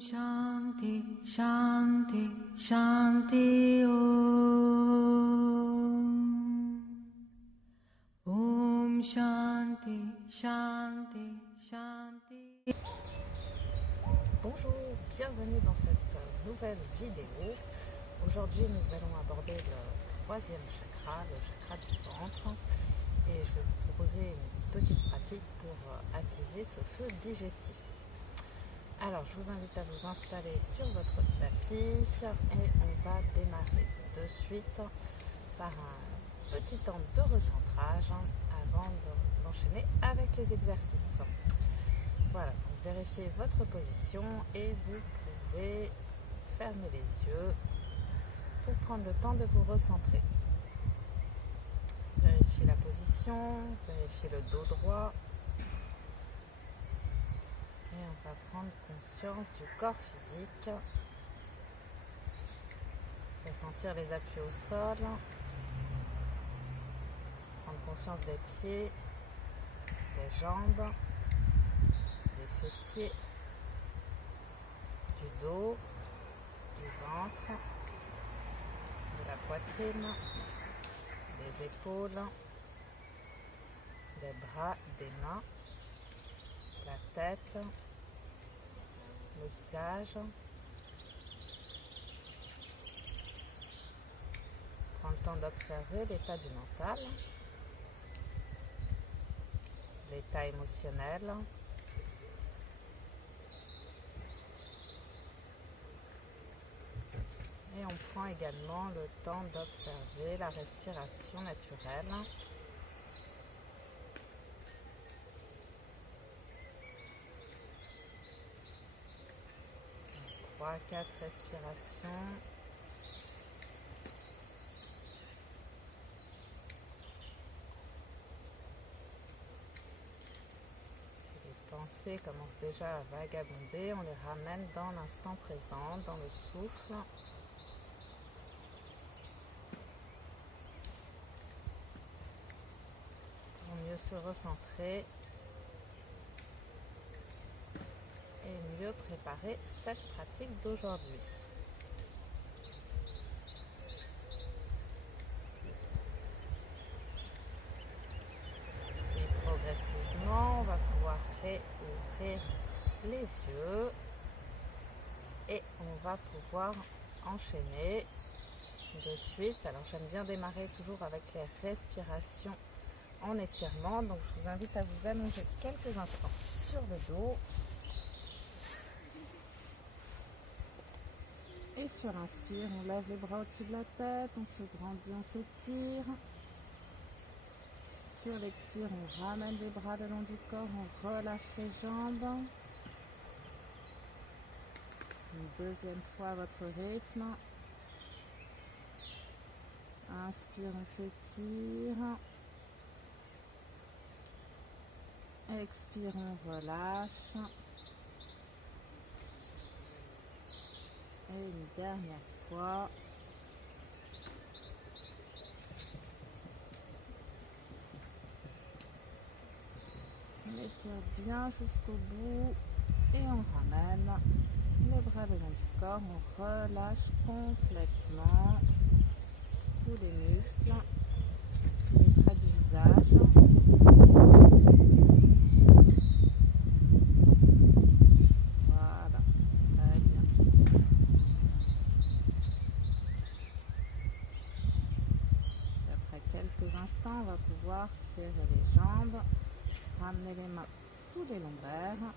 Shanti, Shanti, Shanti, Om Shanti, Shanti, Shanti. Bonjour, bienvenue dans cette nouvelle vidéo. Aujourd'hui, nous allons aborder le troisième chakra, le chakra du ventre. Et je vais vous proposer une petite pratique pour attiser ce feu digestif. Alors, je vous invite à vous installer sur votre tapis et on va démarrer de suite par un petit temps de recentrage avant d'enchaîner avec les exercices. Voilà, donc vérifiez votre position et vous pouvez fermer les yeux pour prendre le temps de vous recentrer. Vérifiez la position, vérifiez le dos droit. Et on va prendre conscience du corps physique, ressentir les appuis au sol, prendre conscience des pieds, des jambes, des fessiers, du dos, du ventre, de la poitrine, des épaules, des bras, des mains, la tête, le visage. Prends le temps d'observer l'état du mental, l'état émotionnel, et on prend également le temps d'observer la respiration naturelle. 3-4 respirations. Si les pensées commencent déjà à vagabonder, on les ramène dans l'instant présent, dans le souffle. Pour mieux se recentrer et mieux préparer cette pratique d'aujourd'hui. Et progressivement, on va pouvoir réouvrir les yeux et on va pouvoir enchaîner de suite. Alors j'aime bien démarrer toujours avec les respirations en étirement, donc je vous invite à vous allonger quelques instants sur le dos. Et sur l'inspire, on lève les bras au-dessus de la tête, on se grandit, on s'étire. Sur l'expire, on ramène les bras le long du corps, on relâche les jambes. Une deuxième fois à votre rythme. Inspire, on s'étire. Expire, on relâche. Et une dernière fois. On étire bien jusqu'au bout et on ramène les bras le long du corps. On relâche complètement tous les muscles, les traits du visage. On va pouvoir serrer les jambes, ramener les mains sous les lombaires,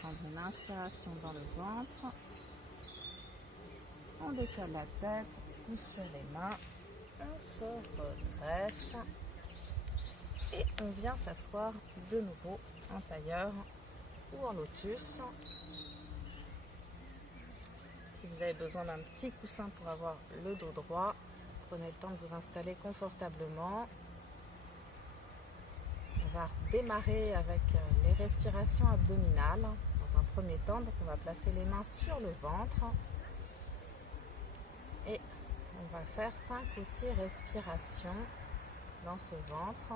prendre une inspiration dans le ventre, on décolle la tête, on serre les mains, on se redresse et on vient s'asseoir de nouveau en tailleur ou en lotus. Si vous avez besoin d'un petit coussin pour avoir le dos droit, prenez le temps de vous installer confortablement. On va démarrer avec les respirations abdominales dans un premier temps. Donc on va placer les mains sur le ventre et on va faire 5 ou 6 respirations dans ce ventre.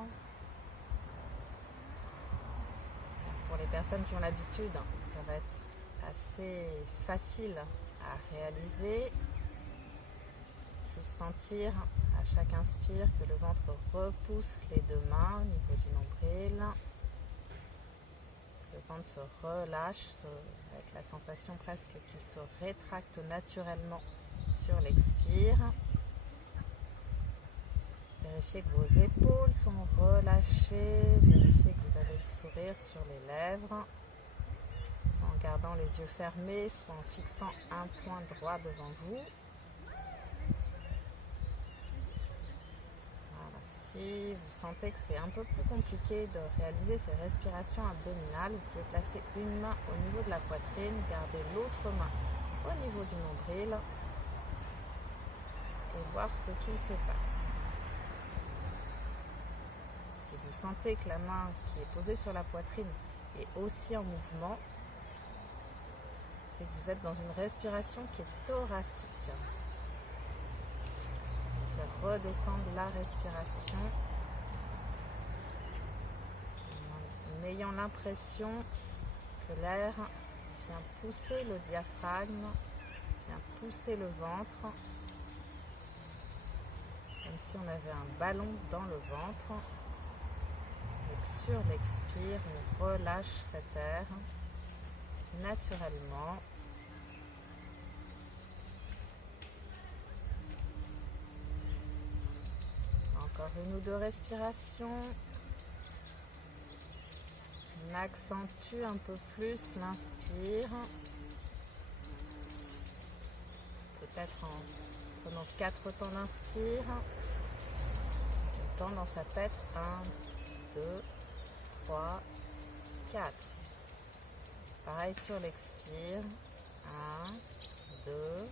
Pour les personnes qui ont l'habitude, ça va être assez facile à réaliser. Juste sentir à chaque inspire que le ventre repousse les deux mains au niveau du nombril. Le ventre se relâche avec la sensation presque qu'il se rétracte naturellement sur l'expire. Vérifiez que vos épaules sont relâchées, vérifiez que vous avez le sourire sur les lèvres, soit en gardant les yeux fermés, soit en fixant un point droit devant vous. Voilà. Si vous sentez que c'est un peu plus compliqué de réaliser ces respirations abdominales, vous pouvez placer une main au niveau de la poitrine, garder l'autre main au niveau du nombril et voir ce qu'il se passe. Si vous sentez que la main qui est posée sur la poitrine est aussi en mouvement, c'est que vous êtes dans une respiration qui est thoracique. Faire redescendre la respiration en ayant l'impression que l'air vient pousser le diaphragme, vient pousser le ventre, comme si on avait un ballon dans le ventre. Et sur l'expire, on relâche cet air naturellement. Encore une ou deux respirations. On accentue un peu plus l'inspire. Peut-être en prenant 4 temps d'inspire. On tend dans sa tête 1, 2, 3, 4. Pareil sur l'expire. 1, 2,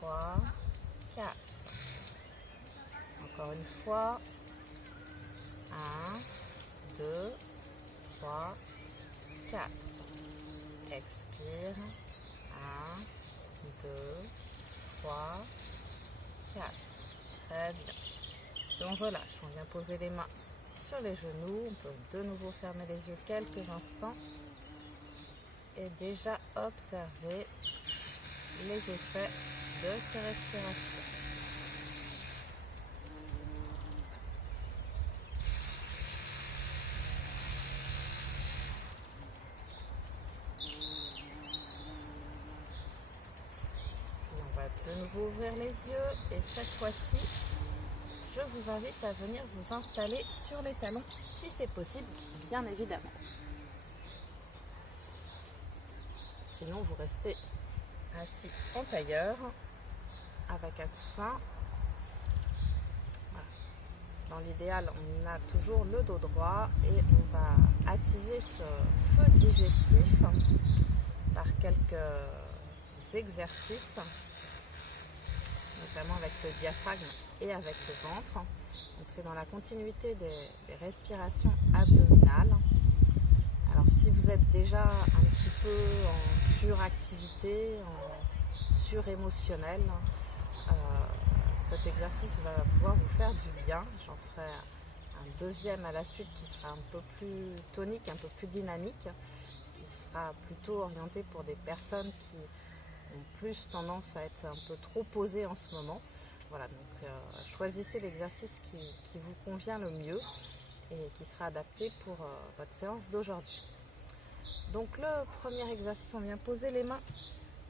3, 4. Encore une fois. 1, 2, 3, 4. Expire. 1, 2, 3, 4. Très bien. Et on relâche. On vient poser les mains sur les genoux. On peut de nouveau fermer les yeux quelques instants. Et déjà observer les effets de ces respirations. On va de nouveau ouvrir les yeux et cette fois-ci, je vous invite à venir vous installer sur les talons si c'est possible, bien évidemment. Sinon, vous restez assis en tailleur avec un coussin. Voilà. Dans l'idéal, on a toujours le dos droit et on va attiser ce feu digestif par quelques exercices, notamment avec le diaphragme et avec le ventre. Donc c'est dans la continuité des respirations abdominales. Alors si vous êtes déjà un petit peu en suractivité, en surémotionnel, cet exercice va pouvoir vous faire du bien. J'en ferai un deuxième à la suite qui sera un peu plus tonique, un peu plus dynamique, qui sera plutôt orienté pour des personnes qui ont plus tendance à être un peu trop posées en ce moment. Voilà, donc choisissez l'exercice qui vous convient le mieux et qui sera adapté pour votre séance d'aujourd'hui. Donc le premier exercice, on vient poser les mains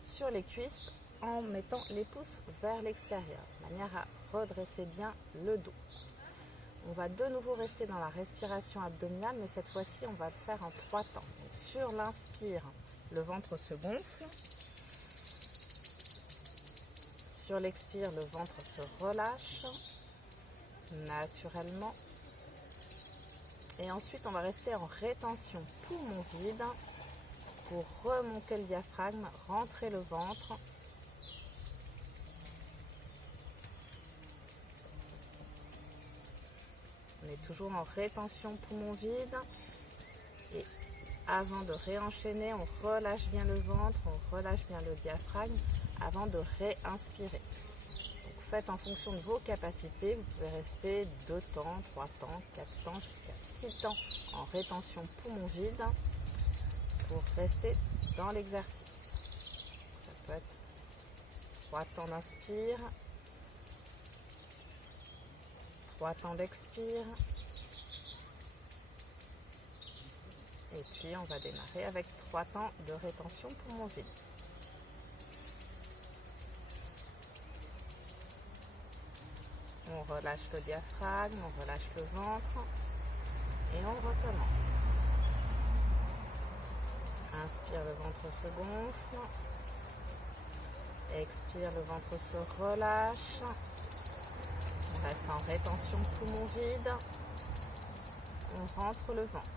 sur les cuisses en mettant les pouces vers l'extérieur, de manière à redresser bien le dos. On va de nouveau rester dans la respiration abdominale, mais cette fois-ci, on va le faire en 3 temps. Donc, sur l'inspire, le ventre se gonfle. Sur l'expire, le ventre se relâche naturellement. Et ensuite, on va rester en rétention poumon vide pour remonter le diaphragme, rentrer le ventre. On est toujours en rétention poumon vide. Et avant de réenchaîner, on relâche bien le ventre, on relâche bien le diaphragme avant de réinspirer. Donc faites en fonction de vos capacités. Vous pouvez rester 2 temps, 3 temps, 4 temps, jusqu'à 6 temps en rétention poumon vide pour rester dans l'exercice. peut être 3 temps d'inspire, 3 temps d'expire. Et puis on va démarrer avec 3 temps de rétention poumon vide. On relâche le diaphragme, on relâche le ventre et on recommence. Inspire, le ventre se gonfle. Expire, le ventre se relâche. On reste en rétention poumon vide. On rentre le ventre.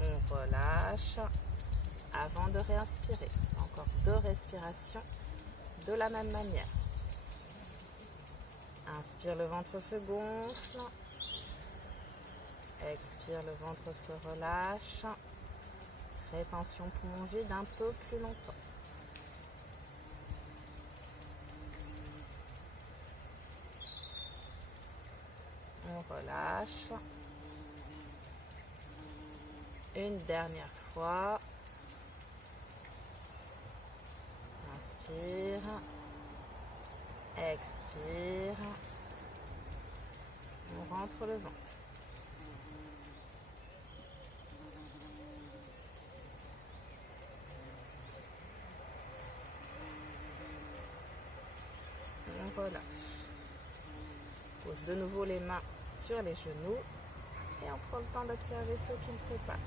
On relâche avant de réinspirer. Encore 2 respirations de la même manière. Inspire, le ventre se gonfle. Expire, le ventre se relâche. Rétention poumon vide un peu plus longtemps. On relâche. Une dernière fois. Inspire. Expire. On rentre le ventre. On relâche. Pose de nouveau les mains sur les genoux et on prend le temps d'observer ce qu'il se passe.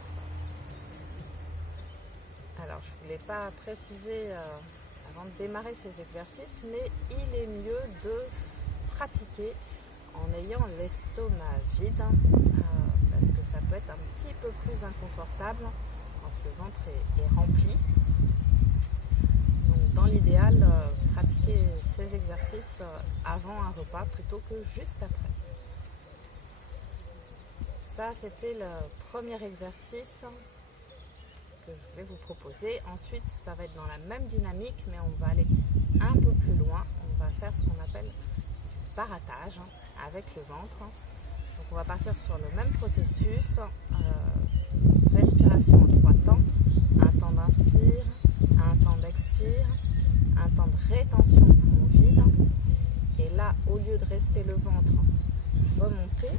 Alors, je ne voulais pas préciser avant de démarrer ces exercices, mais il est mieux de pratiquer en ayant l'estomac vide parce que ça peut être un petit peu plus inconfortable quand le ventre est rempli. Donc, dans l'idéal, pratiquer ces exercices avant un repas plutôt que juste après. Ça, c'était le premier exercice que je voulais vous proposer. Ensuite, ça va être dans la même dynamique, mais on va aller un peu plus loin. On va faire ce qu'on appelle barattage avec le ventre. Donc, on va partir sur le même processus. Respiration en 3 temps. Un temps d'inspire, un temps d'expire, un temps de rétention poumon vide. Et là, au lieu de rester le ventre remonté,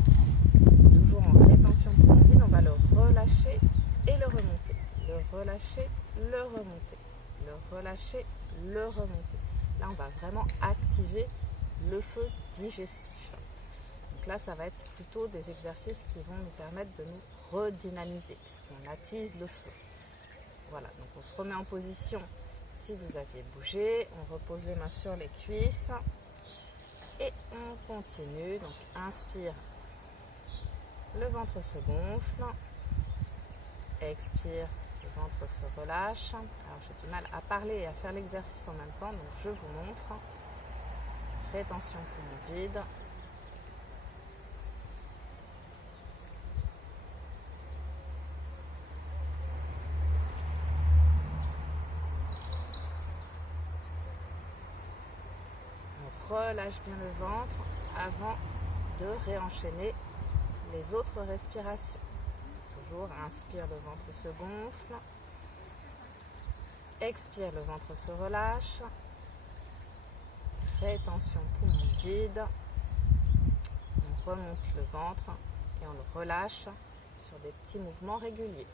toujours en rétention poumon vide, on va le relâcher et le remonter. Le relâcher, le remonter. Le relâcher, le remonter. Là, on va vraiment activer le feu digestif. Donc là, ça va être plutôt des exercices qui vont nous permettre de nous redynamiser puisqu'on attise le feu. Voilà, donc on se remet en position si vous aviez bougé. On repose les mains sur les cuisses et on continue. Donc inspire, le ventre se gonfle. Expire, le ventre se relâche. Alors j'ai du mal à parler et à faire l'exercice en même temps, donc je vous montre. Rétention poumon vide. On relâche bien le ventre avant de réenchaîner les autres respirations. Toujours, inspire, le ventre se gonfle. Expire, le ventre se relâche. Rétention poumon vide. On remonte le ventre et on le relâche sur des petits mouvements réguliers.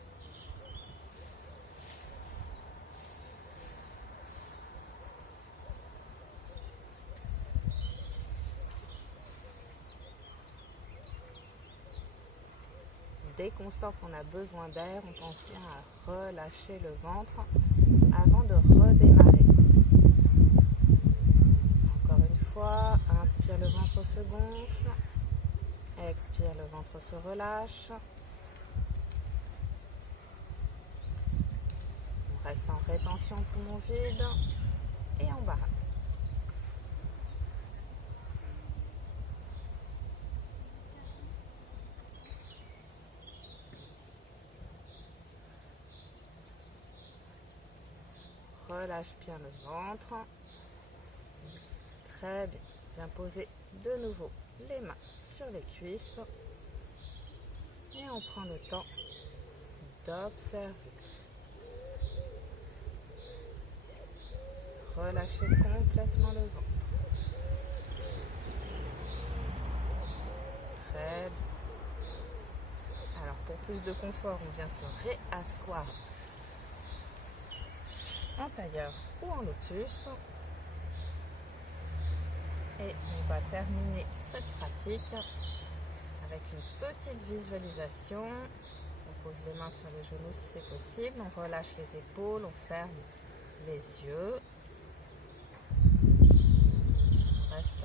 Dès qu'on sent qu'on a besoin d'air, on pense bien à relâcher le ventre avant de redémarrer. Encore une fois, inspire, le ventre se gonfle. Expire, le ventre se relâche. On reste en rétention poumon vide et on barre. Relâche bien le ventre. Très bien. Viens poser de nouveau les mains sur les cuisses. Et on prend le temps d'observer. Relâchez complètement le ventre. Très bien. Alors pour plus de confort, on vient se réasseoir en tailleur ou en lotus. Et on va terminer cette pratique avec une petite visualisation. On pose les mains sur les genoux si c'est possible. On relâche les épaules, on ferme les yeux. On reste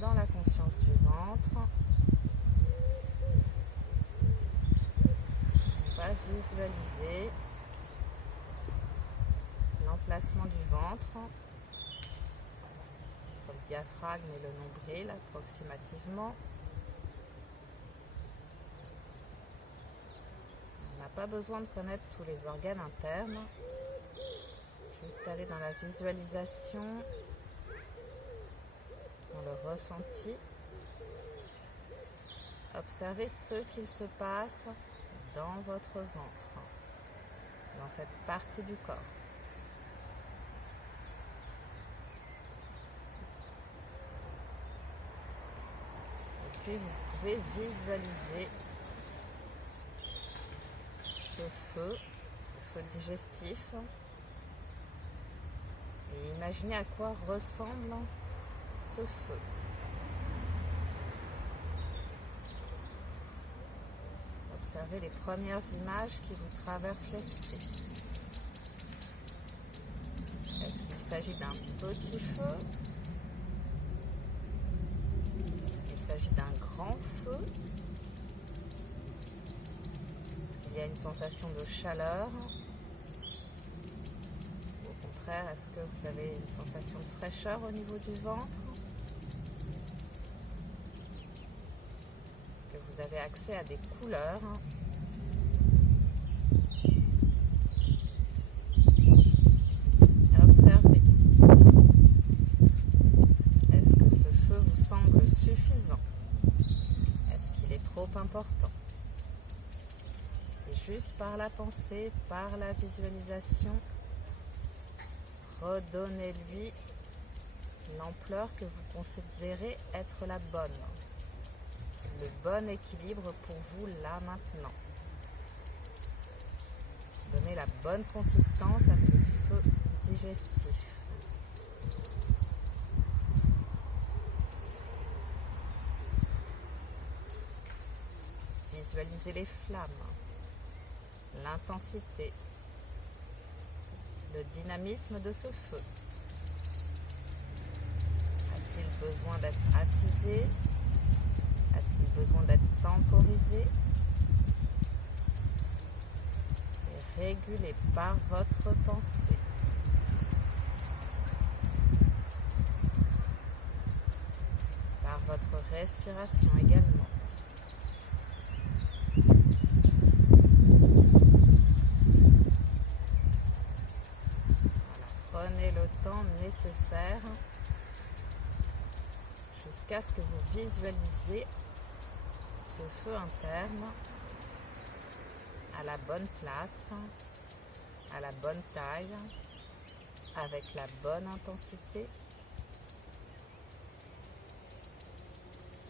dans la conscience du ventre. On va visualiser l'emplacement du ventre, le diaphragme et le nombril approximativement. On n'a pas besoin de connaître tous les organes internes, juste aller dans la visualisation, dans le ressenti. Observez ce qu'il se passe dans votre ventre, dans cette partie du corps. Et puis vous pouvez visualiser ce feu digestif, et imaginez à quoi ressemble ce feu. Observez les premières images qui vous traversent l'esprit. Est-ce qu'il s'agit d'un petit feu? Est-ce qu'il s'agit d'un grand feu? Est-ce qu'il y a une sensation de chaleur? Ou au contraire, est-ce que vous avez une sensation de fraîcheur au niveau du ventre? Vous avez accès à des couleurs. Observez. Est-ce que ce feu vous semble suffisant? Est-ce qu'il est trop important? Et juste par la pensée, par la visualisation, redonnez-lui l'ampleur que vous considérez être la bonne. Le bon équilibre pour vous là maintenant. Donnez la bonne consistance à ce feu digestif. Visualisez les flammes, l'intensité, le dynamisme de ce feu. A-t-il besoin d'être attisé? A-t-il besoin d'être temporisé et régulé par votre pensée? Par votre respiration également. Voilà, prenez le temps nécessaire jusqu'à ce que vous visualisiez ce feu interne à la bonne place, à la bonne taille, avec la bonne intensité.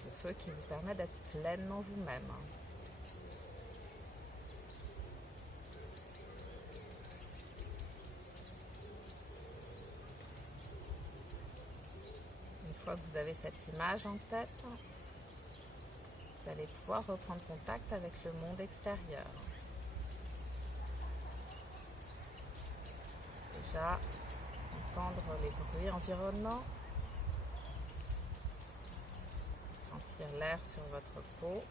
Ce feu qui vous permet d'être pleinement vous-même. Une fois que vous avez cette image en tête, vous allez pouvoir reprendre contact avec le monde extérieur. Déjà, entendre les bruits environnants, sentir l'air sur votre peau,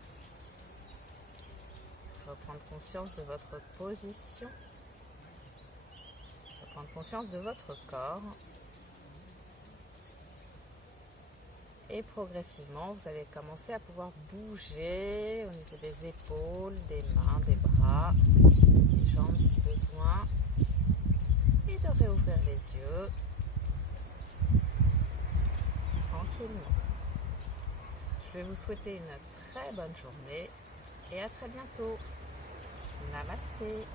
reprendre conscience de votre position, reprendre conscience de votre corps. Et progressivement, vous allez commencer à pouvoir bouger au niveau des épaules, des mains, des bras, des jambes si besoin. Et de réouvrir les yeux tranquillement. Je vais vous souhaiter une très bonne journée et à très bientôt. Namasté.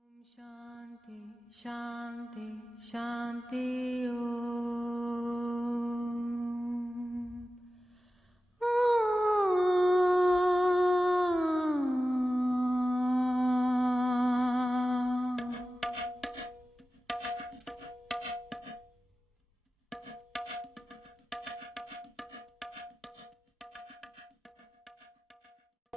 Om Shanti, Shanti, Shanti Om.